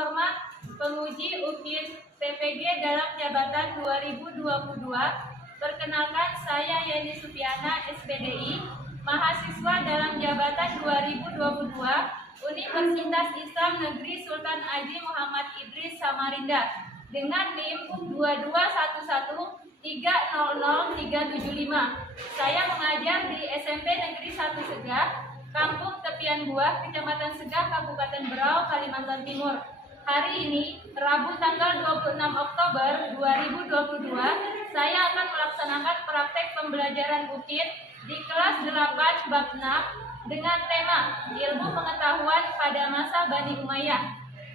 terhormat penguji UKIN PPG dalam jabatan 2022, perkenalkan saya Yeni Supiana, SPDI, mahasiswa dalam jabatan 2022, Universitas Islam Negeri Sultan Haji Muhammad Idris Samarinda, dengan NIM 22113000375. Saya mengajar di SMP Negeri 1 Segah, Kampung Tepian Buah, Kecamatan Segah, Kabupaten Berau, Kalimantan Timur. Hari ini, Rabu tanggal 26 Oktober 2022, saya akan melaksanakan praktek pembelajaran UKIN di kelas 8 bab 6 dengan tema Ilmu Pengetahuan pada Masa Bani Umayyah.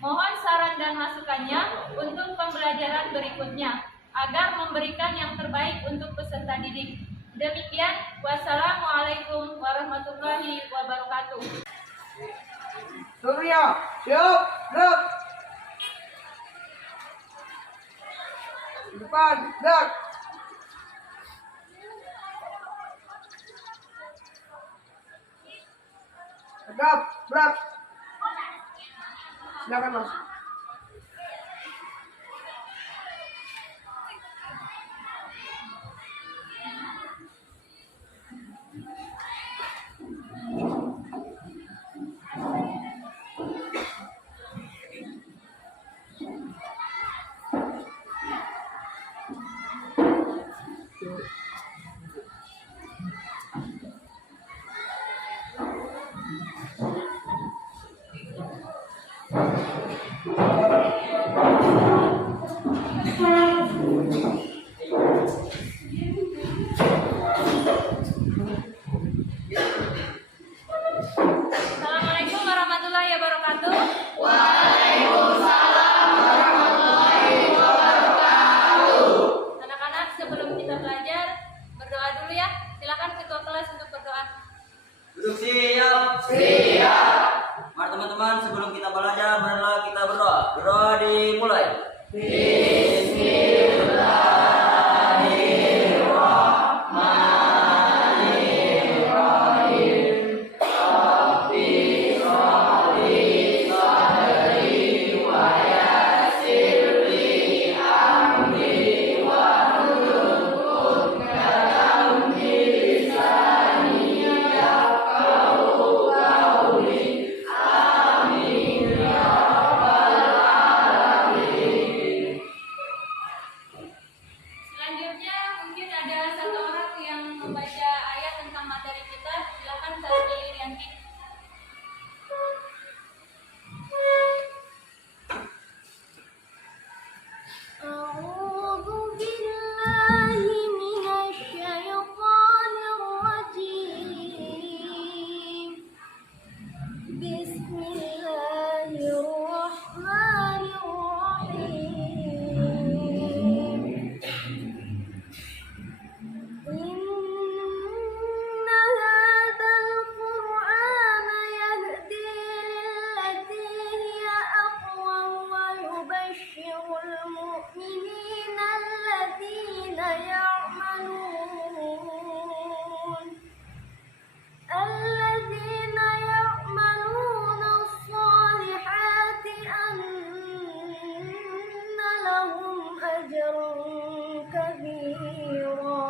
Mohon saran dan masukannya untuk pembelajaran berikutnya agar memberikan yang terbaik untuk peserta didik. Demikian, wassalamualaikum warahmatullahi wabarakatuh. Surya, siap, gerak. Depan, gerak. Tegap, gerak. Silakan Mas. Assalamualaikum warahmatullahi wabarakatuh. Waalaikumsalam warahmatullahi wabarakatuh. Anak-anak, sebelum kita belajar, berdoa dulu ya. Silakan ketua kelas untuk berdoa. Duduk siap. Siap. Mari teman-teman, sebelum kita belajar, marilah kita berdoa. Berdoa dimulai. Bismillahirrahmanirrahim. Rabbi sholli sadri wa yassir li amri wahlul 'uqdatam min lisani yafqahu qawli. Amin ya rabbal alamin. Selanjutnya mungkin ada satu orang yang membaca ayat tentang materi kita. Silakan Sasmi Irianti. أعوذ بالله من الشيطان الرجيم. بسم الله الرحمن الرحيم. إن هذا القرآن يهدي للتي هي أقوم ويبشر المؤمنين الذين يعملون الصالحات أن لهم أجرا كبيرا.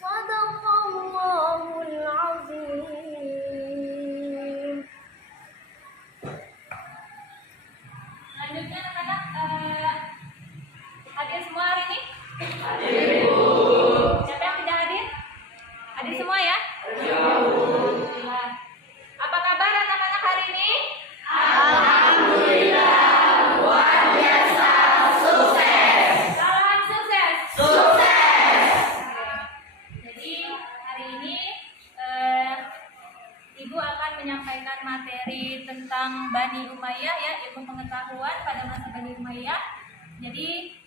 صدق الله العظيم. Selanjutnya anak-anak, hadir semua hari ini? Hadir, Bu. Siapa yang tidak hadir? Hadir semua ya? Ya, Bu. Alhamdulillah. Apa kabar anak-anak hari ini? Alhamdulillah, luar biasa, sukses. Salam sukses. Sukses. Jadi hari ini Ibu akan menyampaikan materi tentang Bani Umayyah ya, ilmu pengetahuan pada masa Bani Umayyah. Jadi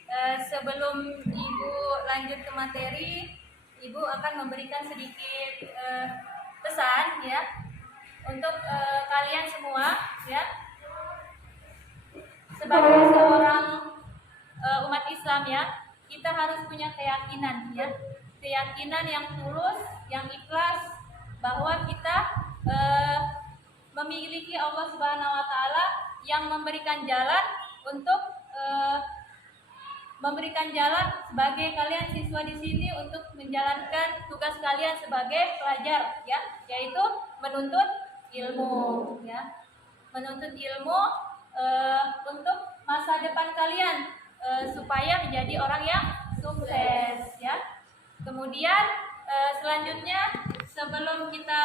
sebelum Ibu lanjut ke materi, Ibu akan memberikan sedikit pesan ya untuk kalian semua ya. Sebagai seorang umat Islam ya, kita harus punya keyakinan ya, keyakinan yang tulus, yang ikhlas bahwa kita memiliki Allah Subhanahu wa taala yang memberikan jalan untuk memberikan jalan sebagai kalian siswa di sini untuk menjalankan tugas kalian sebagai pelajar, ya, yaitu menuntut ilmu, ya, menuntut ilmu untuk masa depan kalian supaya menjadi orang yang sukses, ya. Kemudian selanjutnya sebelum kita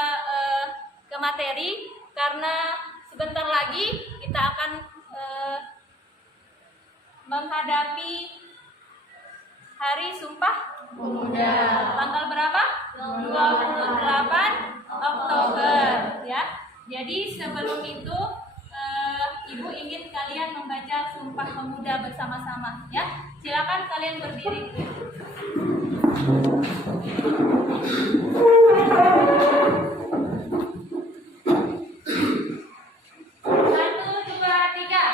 ke materi, karena sebentar lagi kita akan menghadapi Hari Sumpah Pemuda. Tanggal berapa? 28 Oktober, ya. Jadi sebelum itu Ibu ingin kalian membaca Sumpah Pemuda bersama-sama, ya. Silakan kalian berdiri. Satu, dua, tiga.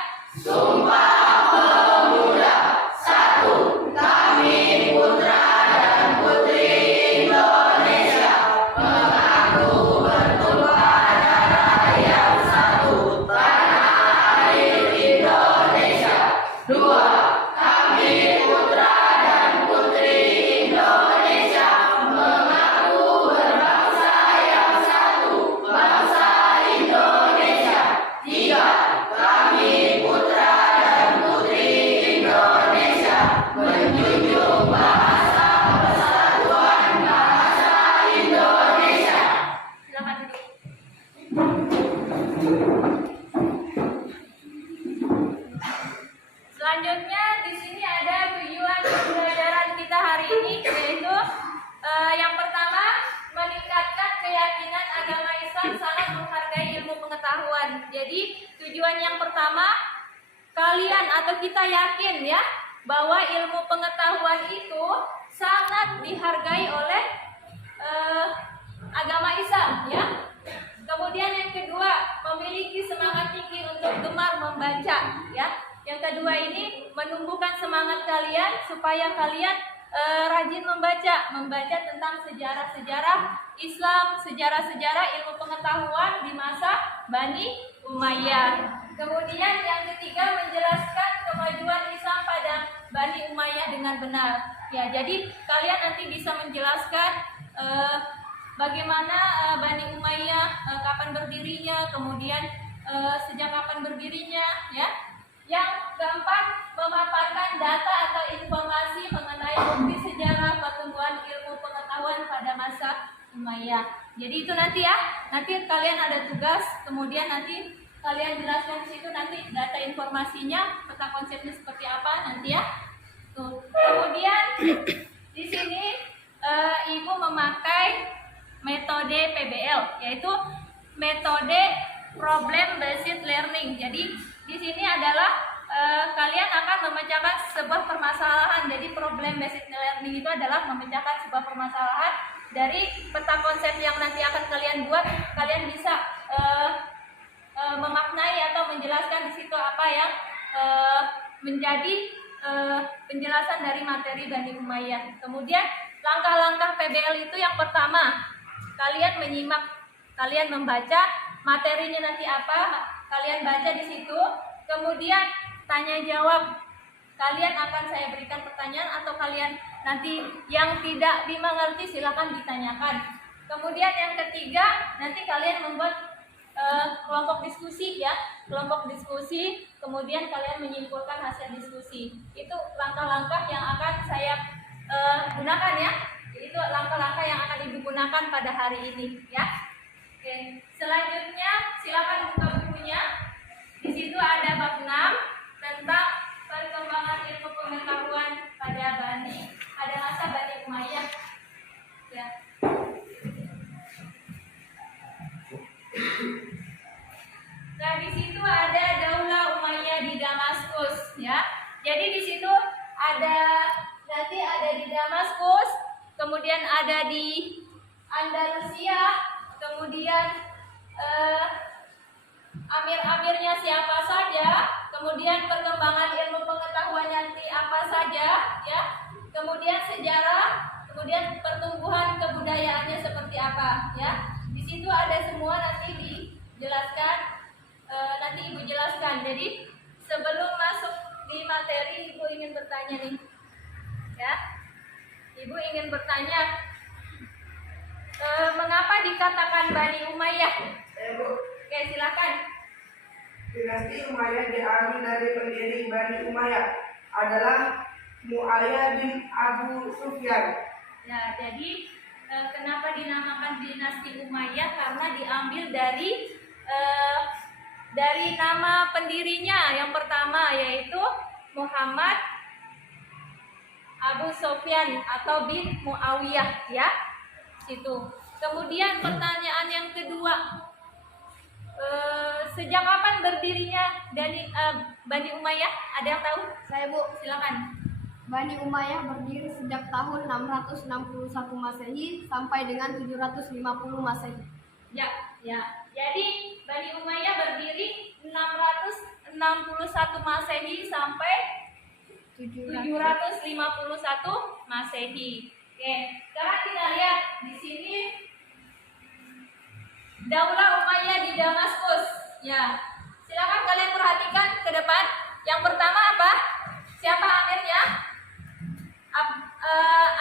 Silakan duduk. Selanjutnya di sini ada tujuan pembelajaran kita hari ini, yaitu yang pertama, meningkatkan keyakinan agama Islam sangat menghargai ilmu pengetahuan. Jadi tujuan yang pertama, kalian atau kita yakin, ya, bahwa ilmu pengetahuan itu sangat dihargai oleh agama Islam, ya. Kemudian yang kedua, memiliki semangat tinggi untuk gemar membaca, ya. Yang kedua ini menumbuhkan semangat kalian supaya kalian rajin membaca tentang sejarah-sejarah Islam, sejarah-sejarah ilmu pengetahuan di masa Bani Umayyah. Kemudian yang ketiga, menjelaskan kemajuan Islam pada Bani Umayyah dengan benar. Ya, jadi kalian nanti bisa menjelaskan bagaimana Bani Umayyah kapan berdirinya, kemudian sejak kapan berdirinya, ya. Yang keempat, memaparkan data atau informasi mengenai bukti sejarah pertumbuhan ilmu pengetahuan pada masa Umayyah. Jadi itu nanti, ya, nanti kalian ada tugas, kemudian nanti kalian jelaskan di situ nanti data informasinya, peta konsepnya seperti apa nanti, ya. Tuh. Kemudian di sini Ibu memakai metode PBL, yaitu metode problem based learning. Jadi di sini adalah kalian akan memecahkan sebuah permasalahan. Jadi problem based learning itu adalah memecahkan sebuah permasalahan dari peta konsep yang nanti akan kalian buat. Kalian bisa memaknai atau menjelaskan di situ apa yang menjadi penjelasan dari materi Bani Umayyah. Kemudian langkah-langkah PBL itu yang pertama, kalian menyimak, kalian membaca materinya nanti apa, kalian baca di situ. Kemudian tanya jawab, kalian akan saya berikan pertanyaan atau kalian nanti yang tidak dimengerti silakan ditanyakan. Kemudian yang ketiga, nanti kalian membuat kelompok diskusi, ya, kelompok diskusi. Kemudian kalian menyimpulkan hasil diskusi. Itu langkah-langkah yang akan saya gunakan, ya. Itu langkah-langkah yang akan digunakan pada hari ini, ya. Oke, selanjutnya silakan buka bukunya. Di situ ada bab 6 tentang perkembangan ilmu pengetahuan pada masa Bani Umayyah. Ya. Nah, di situ ada Daulah Umayyah di Damaskus, ya. Jadi di situ nanti ada di Damaskus, kemudian ada di Andalusia, kemudian amir-amirnya siapa saja, kemudian perkembangan ilmu pengetahuan nanti apa saja, ya, kemudian sejarah, kemudian pertumbuhan kebudayaannya seperti apa, ya. Di situ ada semua nanti dijelaskan nanti Ibu jelaskan. Jadi sebelum masuk di materi, Ibu ingin bertanya nih, ya. Ibu ingin bertanya, mengapa dikatakan Bani Umayyah? Bu. Oke, silakan. Dinasti Umayyah diambil dari pendiri Bani Umayyah adalah Muayyah bin Abu Sufyan. Ya, jadi kenapa dinamakan dinasti Umayyah? Karena diambil dari nama pendirinya yang pertama, yaitu Muhammad Abu Sufyan atau bin Muawiyah, ya. Situ. Kemudian pertanyaan yang kedua, sejak kapan berdirinya Bani Umayyah? Ada yang tahu? Saya Bu. Silakan. Bani Umayyah berdiri sejak tahun 661 Masehi sampai dengan 750 Masehi. Ya, ya. Jadi Bani Umayyah berdiri 661 Masehi sampai 751 Masehi. Oke, sekarang kita lihat di sini Daulah Umayyah di Damaskus. Ya, silakan kalian perhatikan ke depan. Yang pertama apa? Siapa amirnya?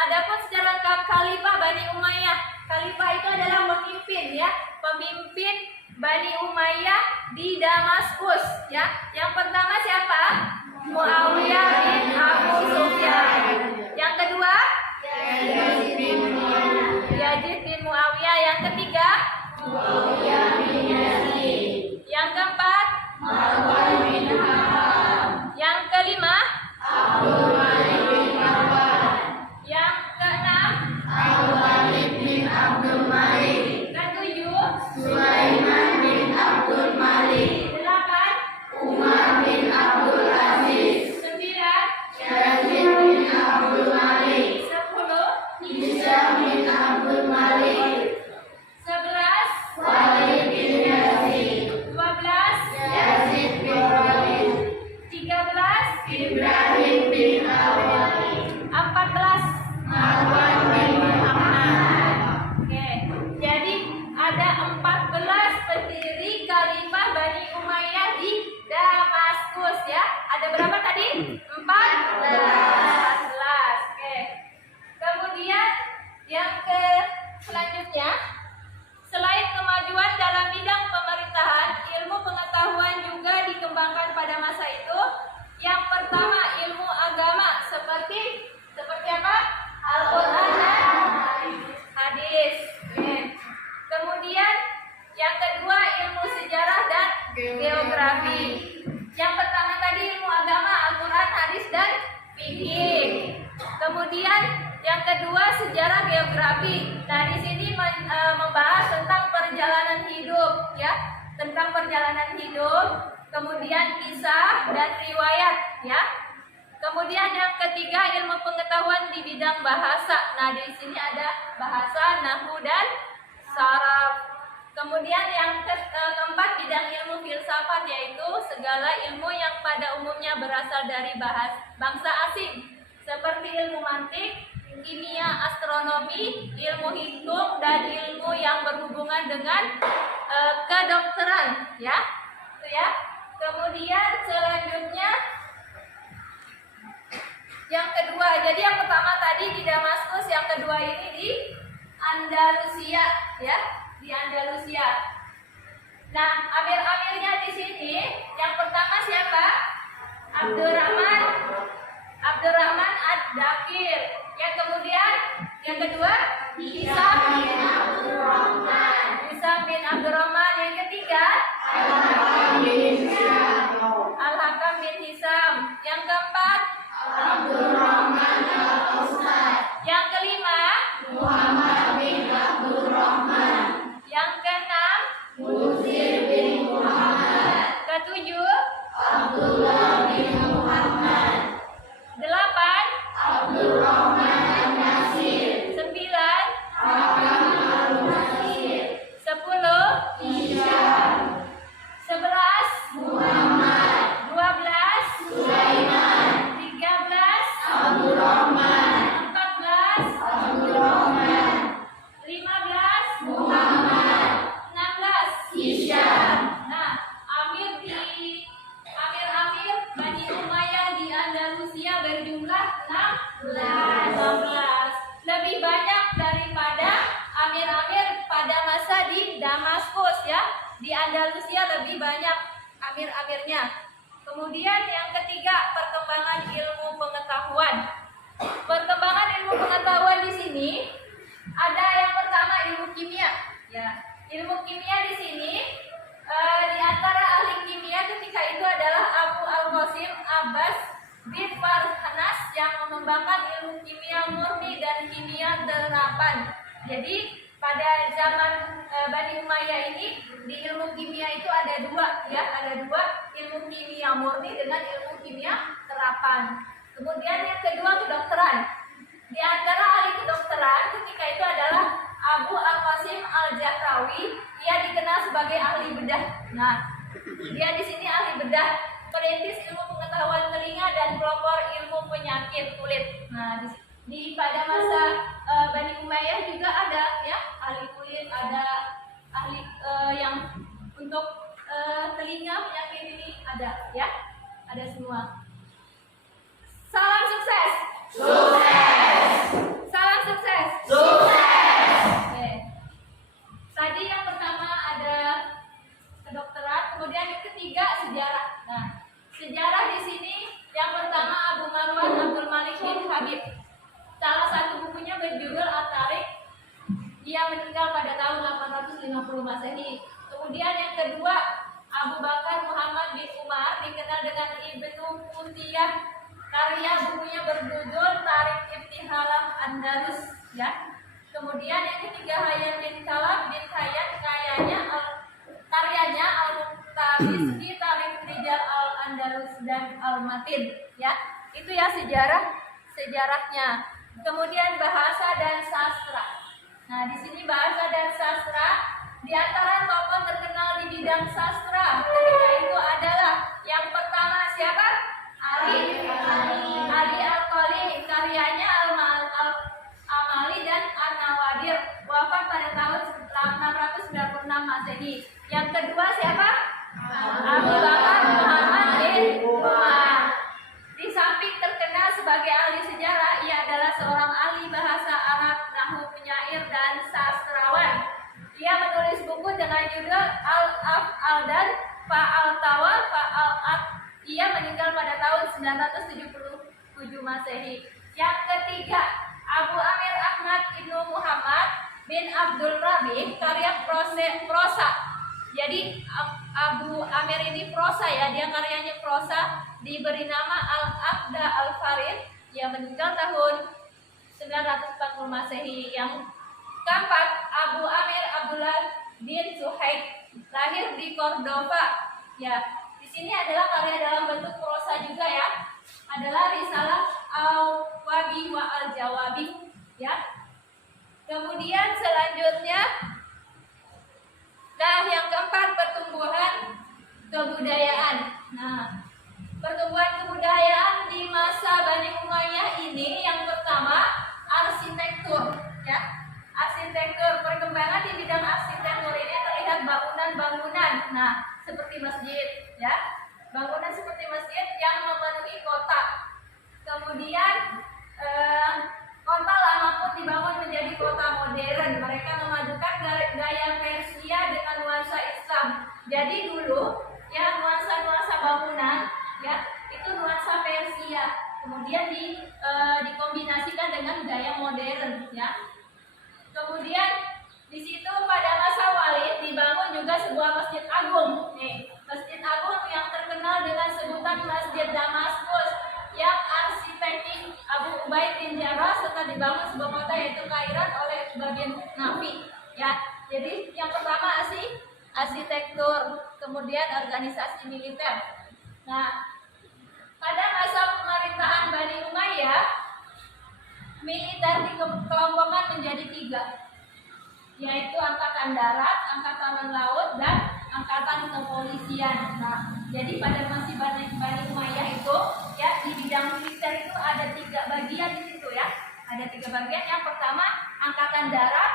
Adapun secara lengkap Khalifah Bani Umayyah. Khalifah itu adalah pemimpin, ya, pemimpin Bani Umayyah di Damaskus. Ya, yang pertama siapa? Muawiyah bin Abu Sufyan. Yang kedua? Yazid bin Muawiyah. Yang ketiga? Yang keempat? Yang kelima? Yang keenam? Ketujuh? Delapan? Sembilan? 14. Oke. Kemudian yang selanjutnya, selain kemajuan dalam bidang pemerintahan, ilmu pengetahuan juga dikembangkan pada masa itu. Yang pertama, ilmu agama seperti apa? Al-Quran dan hadis. Oke. Kemudian yang kedua, ilmu sejarah dan geografi. Yang pertama tadi ilmu agama, Al-Quran, hadis, dan fikih. Kemudian yang kedua sejarah geografi. Nah, di sini membahas tentang perjalanan hidup, ya, tentang perjalanan hidup. Kemudian kisah dan riwayat, ya. Kemudian yang ketiga ilmu pengetahuan di bidang bahasa. Nah, di sini ada bahasa, nahwu, dan saraf. Kemudian yang keempat bidang ilmu filsafat, yaitu segala ilmu yang pada umumnya berasal dari bangsa asing, seperti ilmu mantik, kimia, astronomi, ilmu hitung, dan ilmu yang berhubungan dengan kedokteran, ya. Itu ya. Kemudian selanjutnya yang kedua, jadi yang pertama tadi di Damaskus, yang kedua ini di Andalusia, ya. Di Andalusia. Nah, amir-amirnya di sini yang pertama siapa? Abdurrahman Ad-Dakir. Yang kemudian yang kedua Hisam bin Abdurrahman. Yang ketiga Al-Hakam bin Hisam. Yang keempat yang kelima yang keenam ketujuh delapan 9 Andalusia berjumlah 16. Lebih banyak daripada amir-amir pada masa di Damaskus ya. Di Andalusia lebih banyak amir-amirnya. Kemudian yang ketiga, perkembangan ilmu pengetahuan. Perkembangan ilmu pengetahuan di sini ada yang pertama ilmu kimia. Ya, ilmu kimia di sini di antara ahli kimia ketika itu adalah Abu Al-Qasim Abbas bin Farhanas yang mengembangkan ilmu kimia murni dan kimia terapan. Jadi pada zaman Bani Umayyah ini di ilmu kimia itu ada dua ya, ada dua, ilmu kimia murni dengan ilmu kimia terapan. Kemudian yang kedua kedokteran. Di antara ahli kedokteran ketika itu adalah Abu Al-Qasim Al-Jahrawi. Ia dikenal sebagai ahli bedah. Nah, dia di sini ahli bedah, perintis ilmu pengetahuan telinga dan pelopor ilmu penyakit kulit. Nah, di pada masa Bani Umayyah juga ada ya ahli kulit, ada ahli yang untuk telinga penyakit ini ada ya, ada semua. Salam sukses. Sukses. Salam sukses. Sukses. Oke. Tadi yang pertama ada kedokteran, kemudian yang ketiga sejarah. Nah, sejarah di sini yang pertama Abu Marwan Abdul Malik bin Habib. Salah satu bukunya berjudul At-Tariq. Dia meninggal pada tahun 850 Masehi. Kemudian yang kedua Abu Bakar Muhammad bin Umar, dikenal dengan Ibnu Qutiyah. Karya bukunya berjudul Tariq Ibtihalah Andalus ya. Kemudian yang ketiga Hayyan bin Talab bin Hayyan, karyanya Al-Muqtabis di Tariq Rijal Al-Andalus dan Al-Matin ya. Itu ya sejarahnya. Kemudian bahasa dan sastra. Nah, di sini bahasa dan sastra, di antara tokoh terkenal di bidang sastra ketika itu adalah yang pertama siapa? Ali Al-Qali, karyanya Al-Amali dan An-Nawadir, wafat pada tahun 696 Masehi. Yang kedua siapa? Abu Bakar Muhammad bin Umar. Di samping terkenal sebagai ahli sejarah, ia adalah seorang ahli bahasa Arab, nahwu, penyair dan sastrawan. Ia menulis buku dengan judul Al-Af'al dan Fa'al-Tawa Fa'al-At. Ia meninggal pada tahun 977 Masehi. Yang ketiga, Abu Amir Ahmad Ibnu Muhammad bin Abdul Rabi, karya prosa. Jadi Abu Amir ini prosa ya, dia karyanya prosa, diberi nama Al-Aqda Al-Farid. Ia meninggal tahun 940 Masehi. Yang keempat, Abu Amir Abdullah bin Suhaib, lahir di Cordova. Ya, di sini adalah karya dalam bentuk prosa juga ya. Adalah Risalah Al-Wabi wa Al-Jawabi ya. Kemudian selanjutnya, yang keempat pertumbuhan kebudayaan. Nah, pertumbuhan kebudayaan di masa Bani Umayyah ini yang pertama arsitektur ya. Arsitektur, perkembangan di bidang arsitektur ini terlihat bangunan-bangunan. Nah, seperti masjid ya. Bangunan seperti masjid yang memenuhi kota. Kemudian kota lama pun dibangun menjadi kota modern. Mereka memadukan gaya Persia dengan nuansa Islam. Jadi dulu ya nuansa-nuansa bangunan ya itu nuansa Persia. Kemudian dikombinasikan dengan gaya modern ya. Kemudian di situ pada masa Walid dibangun juga sebuah masjid agung. Nih, masjid agung yang terkenal dengan sebutan Masjid Damaskus yang arsiteknya Abu Ubaid bin Jarrah, serta dibangun sebuah kota yaitu Kairat oleh bagian Nafi. Ya, jadi yang pertama arsitektur, kemudian organisasi militer. Nah, pada masa pemerintahan Bani Umayyah, militer dikelompokkan menjadi 3, yaitu angkatan darat, angkatan laut, dan angkatan kepolisian. Nah, jadi pada masa Bani Umayyah itu ya di bidang militer itu ada 3 bagian di situ ya. Ada 3 bagian. Yang pertama angkatan darat,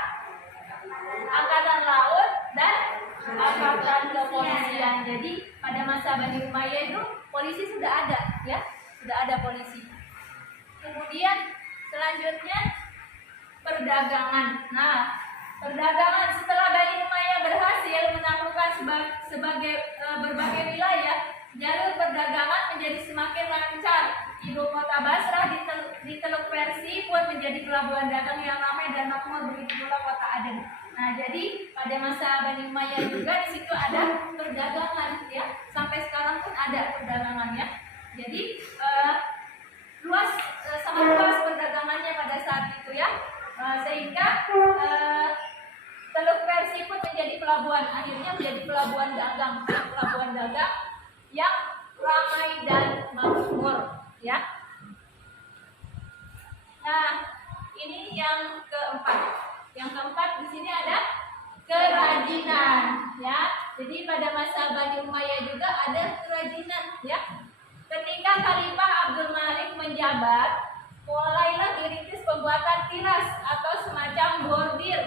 angkatan laut, dan angkatan kepolisian. Jadi pada masa Bani Umayyah itu polisi sudah ada ya, sudah ada polisi. Kemudian selanjutnya perdagangan. Nah, perdagangan setelah Bani Umayyah berhasil menaklukkan berbagai wilayah, jalur perdagangan menjadi semakin lancar. Ibu kota Basrah di Teluk Persi pun menjadi pelabuhan dagang yang ramai dan makmur, begitu pula kota Aden. Nah, jadi pada masa Bani Umayyah juga di situ ada perdagangan ya. Sampai sekarang pun ada perdagangannya. Jadi sangat luas perdagangannya pada saat itu ya. Sehingga Teluk Persi pun menjadi pelabuhan, akhirnya menjadi pelabuhan dagang yang ramai dan makmur ya. Nah, ini yang keempat. Yang keempat di sini ada kerajinan ya. Jadi pada masa Bani Umayyah juga ada kerajinan ya. Ketika Khalifah Abdul Malik menjabat, mulailah dirintis pembuatan tiras atau semacam bordir,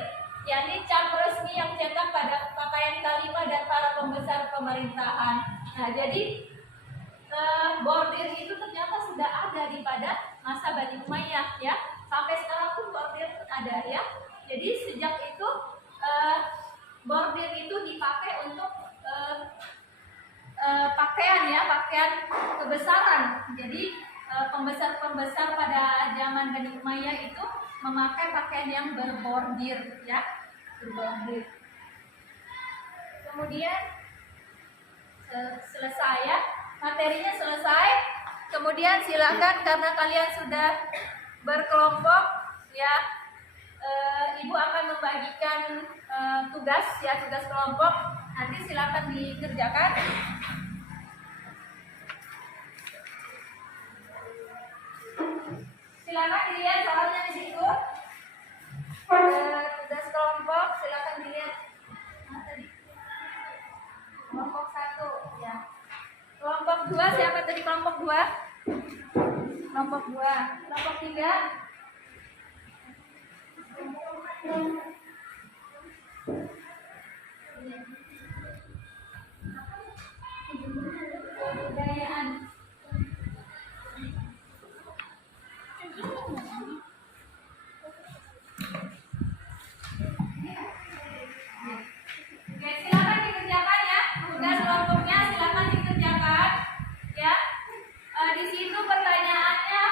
yakni cap resmi yang cetak pada pakaian khalifah dan para pembesar pemerintahan. Nah, jadi bordir itu ternyata sudah ada di pada masa Bani Umayyah ya. Sampai sekarang pun bordir pun ada ya. Jadi sejak itu bordir itu dipakai untuk pakaian kebesaran. Jadi pembesar-pembesar pada zaman Bani Umayyah itu memakai pakaian yang berbordir ya, berbordir. Kemudian selesai ya, materinya selesai. Kemudian silakan, karena kalian sudah berkelompok ya, Ibu akan membagikan tugas kelompok. Nanti silakan dikerjakan. Silakan dilihat soalnya di situ. Tugas kelompok silakan dilihat. Kelompok 1 ya. Kelompok 2 siapa tadi kelompok 2? Kelompok 2. Kelompok 3. Kebudayaan. Oke, silakan dikerjakan ya. Tugas kelompoknya silakan dikerjakan ya. Di situ pertanyaannya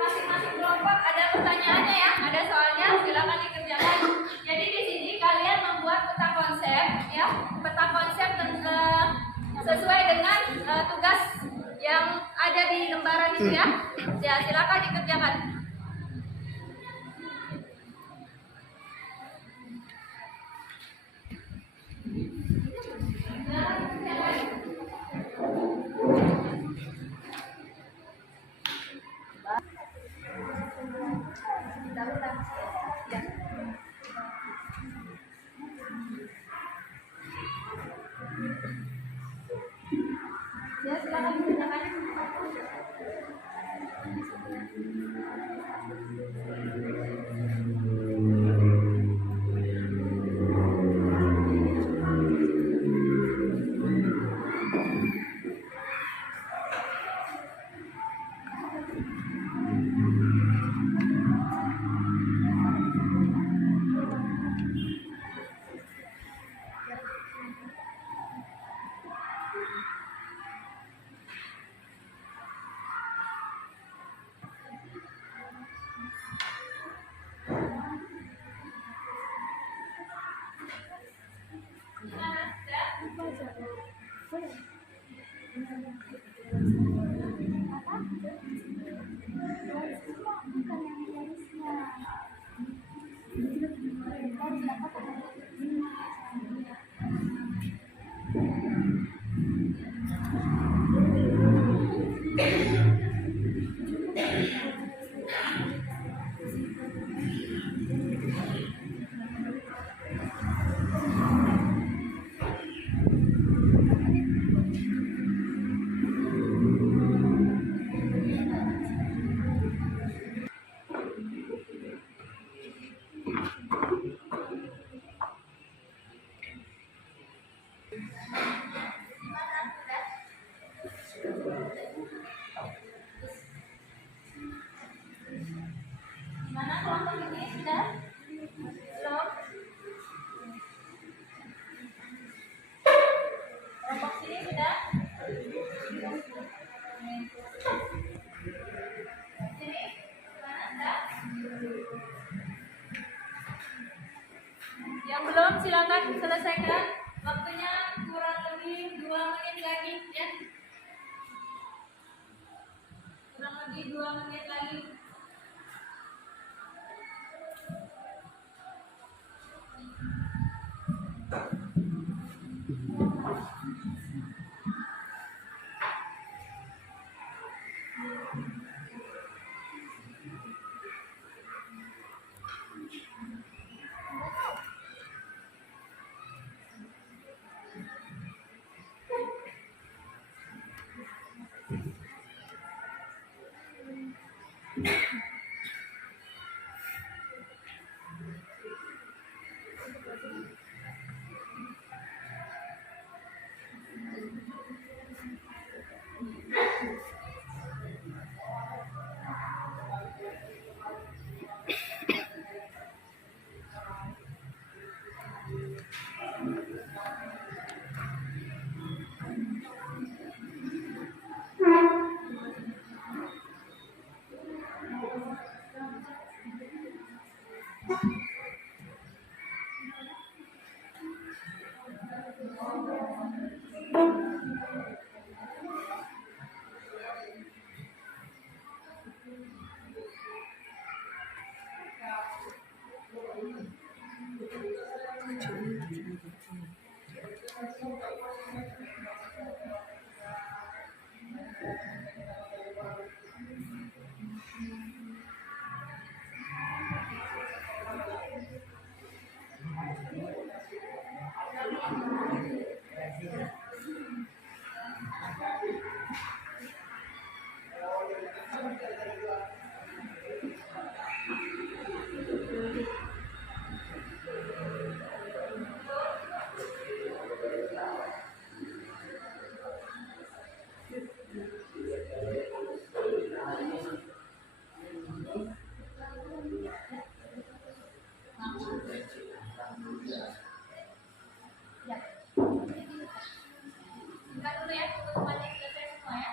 masing-masing kelompok ada pertanyaannya ya. Ada soalnya, silakan dikerjakan. Jadi di sini kalian membuat peta konsep ya. Peta konsep sesuai dengan tugas yang ada di lembaran itu ya. Ya, silakan dikerjakan. Ya, silakan dikerjakan. diselesaikan. Waktunya kurang lebih 2 menit lagi ya. Kurang lebih 2 menit lagi. Buka dulu ya, pengumumannya selesai semua ya.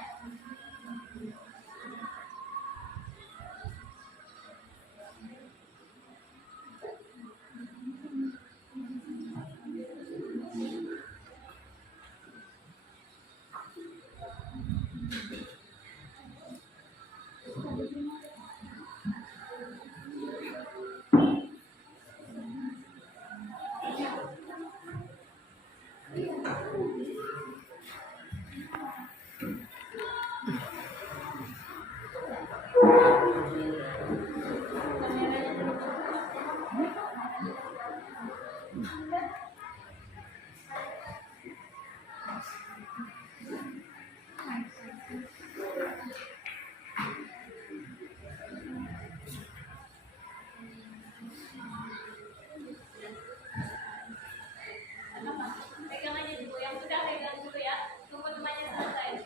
Pegang aja dulu, yang sudah pegang dulu ya. Tunggu temannya selesai.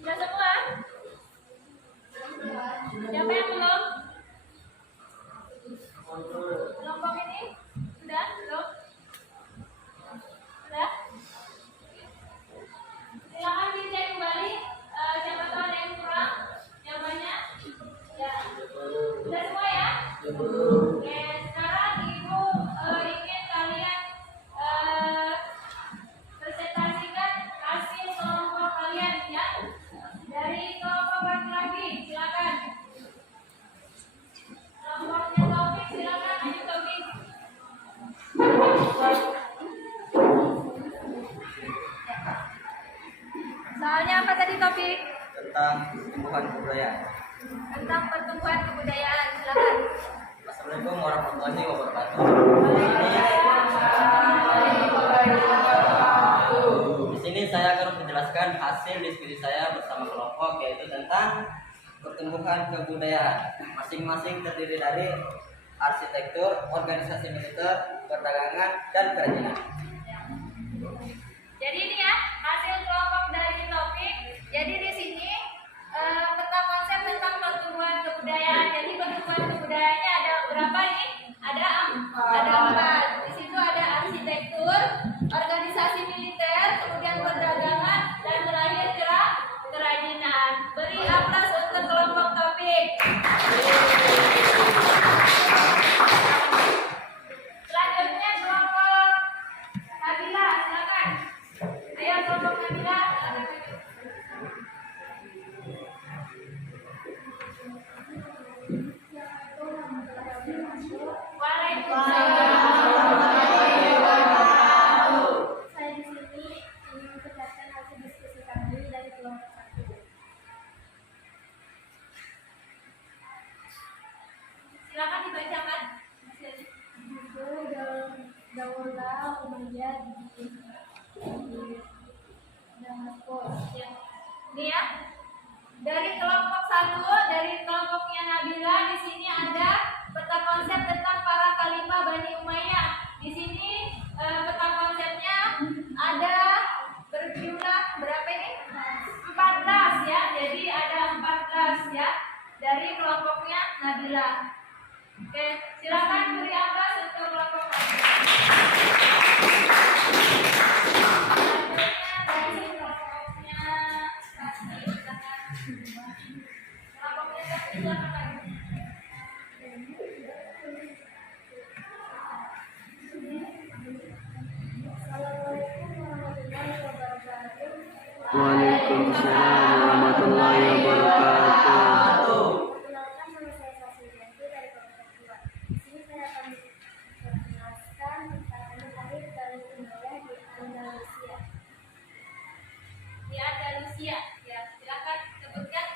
Sudah semua? Siapa yang belum? Kelompok ini? Sudah? Belum? Sudah? Silakan dicek kembali. Siapa tahu ada yang kurang? Jawabannya? Ya. Sudah semua ya? Oke, sekarang Ibu ingin kalian presentasikan hasil kelompok kalian ya. Dari kelompok laki-laki, silakan. Kelompoknya Taufik, silakan. Ayo Taufik. Soalnya apa tadi Taufik? Tentang pertumbuhan kebudayaan. Tentang pertumbuhan kebudayaan, silakan. Assalamualaikum warahmatullahi wabarakatuh. Di sini saya akan menjelaskan hasil diskusi saya bersama kelompok, yaitu tentang pertumbuhan kebudayaan. Masing-masing terdiri dari arsitektur, organisasi militer, perdagangan, dan kerajinan. Jadi ini ya hasil kelompok dari topik. Jadi di sini peta konsep tentang pertumbuhan kebudayaan. Jadi pertumbuhan kebudayaannya ada berapa nih? Ada 4. Di situ ada arsitektur, organisasi militer, kemudian perdagangan, dan terakhir kerajinan. Beri aplaus untuk kelompok topik. Daulah Umayyah di Damaskus. Ya. Ini ya. Dari kelompok satu, dari kelompoknya Nabila, di sini ada peta konsep tentang para khalifah Bani Umayyah. Di sini peta konsepnya ada berjumlah berapa ini? 14 ya. Jadi ada 14 ya dari kelompoknya Nabila. Oke, silakan beri aplaus untuk kelompok Nabila. Selanjutnya dari kelompoknya Kasih, silakan. Kelompoknya Kasih, silakan. Assalamualaikum warahmatullahi wabarakatuh. Waalaikumsalam warahmatullahi wabarakatuh. Perkenalkan, nama saya Saswiyanti dari kelompok 2. Di sini saya akan menjelaskan tentang lahir Bani Umayyah di Andalusia. Di Andalusia, ya silakan sebutkan.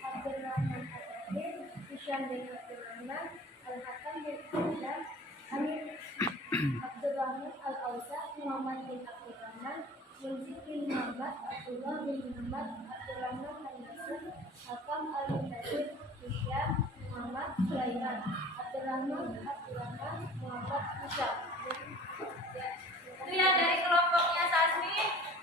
Abdurrahman Al-Akhir, Hisham bin Abdurrahman, Al-Hakam bin Hisham, Amir Abdurrahman Al-Awsah, Muhammad bin Abdurrahman, Munzir bin Muhammad, Abdullah bin Muhammad, Abdurrahman Al-Nasir, Hakam Al-Nasir, Hisham, Muhammad Sulaiman, Abdurrahman Muhammad Hisham. Ya. Itu ya dari kelompoknya Sasmi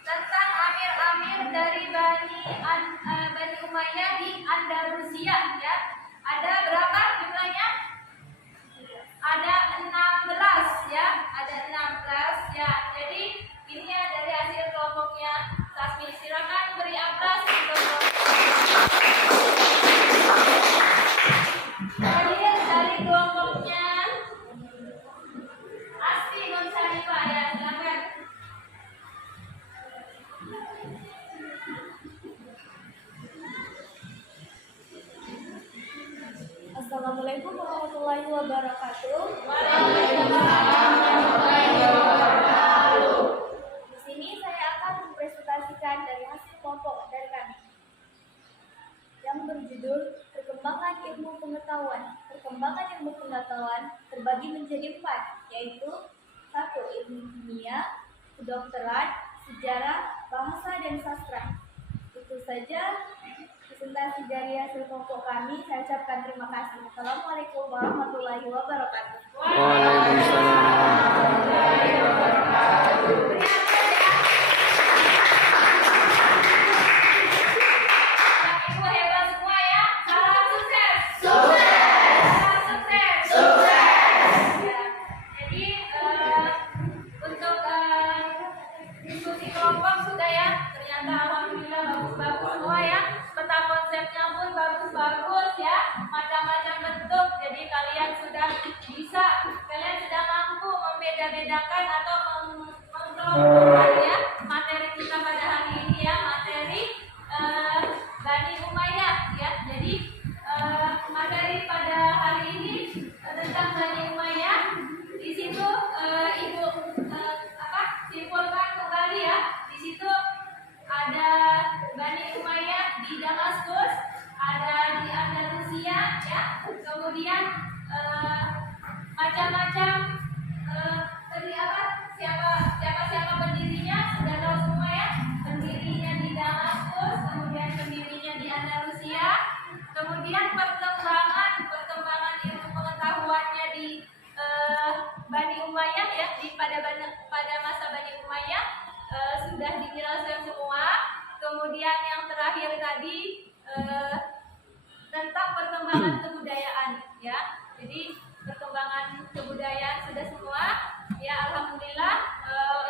tentang amir-amir dari Bani Umayyah di Andalusia ya. Ada berapa jumlahnya? Ada 16 ya. Ada 16 ya. Jadi ini ya dari hasil kelompoknya Sasmi. Silakan beri aplaus untuk terakhir dari kelompoknya Asti Nun Syarifah ya. Silakan. Assalamualaikum warahmatullahi wabarakatuh. Di sini saya akan mempresentasikan dari hasil kelompok dari kami yang berjudul Perkembangan Ilmu Pengetahuan. Perkembangan ilmu pengetahuan terbagi menjadi 4, yaitu 1. Ilmu kimia, kedokteran, sejarah, bahasa, dan sastra. Itu saja presentasi dari hasil kelompok kami. Saya ucapkan terima kasih. Assalamualaikum warahmatullahi wabarakatuh. Ibu hebat semua ya. Salam sukses. Salam sukses. Ya. Jadi untuk diskusi kelompok sudah ya. Ternyata alhamdulillah bagus-bagus semua ya. Peta konsepnya pun bagus-bagus ya. Macam-macam bentuk. Jadi kalian sudah bisa, kalian sudah mampu membeda-bedakan atau mengkelompokkan ya materi kita pada hari ini ya. Materi Bani Umayyah ya. Jadi materi pada hari ini tentang Bani Umayyah. Di situ ibu simpulkan kembali ya. Di situ ada Bani Umayyah di Damaskus, ada di Andalusia ya. Kemudian macam-macam tadi siapa pendirinya sudah tahu semua ya. Pendirinya di Damaskus, kemudian pendirinya di Andalusia, kemudian perkembangan ilmu pengetahuannya di Bani Umayyah ya, pada masa Bani Umayyah sudah dijelaskan semua. Kemudian yang terakhir tadi tentang perkembangan kebudayaan ya. Jadi perkembangan kebudayaan sudah semua ya. Alhamdulillah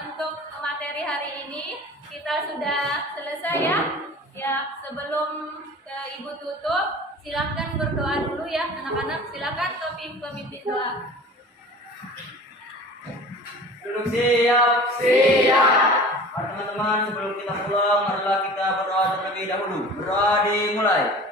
untuk materi hari ini kita sudah selesai ya. Ya, sebelum Ibu tutup, silakan berdoa dulu ya anak-anak. Silakan pemimpin doa. Duduk siap. Para teman-teman, sebelum kita pulang, marilah kita berdoa terlebih dahulu. Berdoa dimulai.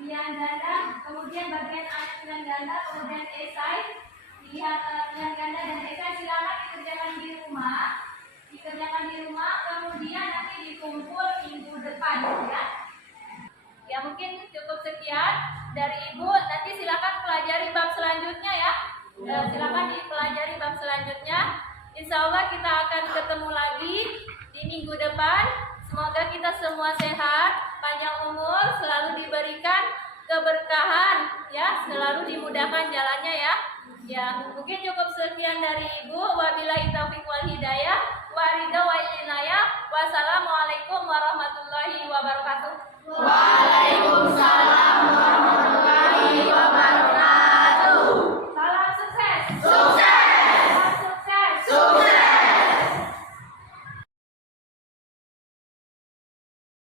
pilihan ganda, kemudian bagian anak pilihan ganda, kemudian esai, pilihan ganda dan esai silakan dikerjakan di rumah, kemudian nanti dikumpul minggu depan ya. Ya mungkin cukup sekian dari Ibu. Nanti silakan pelajari bab selanjutnya ya. Silakan dipelajari bab selanjutnya. Insya Allah kita akan ketemu lagi di minggu depan. Semoga kita semua sehat, panjang umur, selalu diberikan keberkahan ya, selalu dimudahkan jalannya ya. Ya, mungkin cukup sekian dari Ibu. Wabillahi taufiq wal hidayah. Wa ridha wa inayah. Wassalamualaikum warahmatullahi wabarakatuh.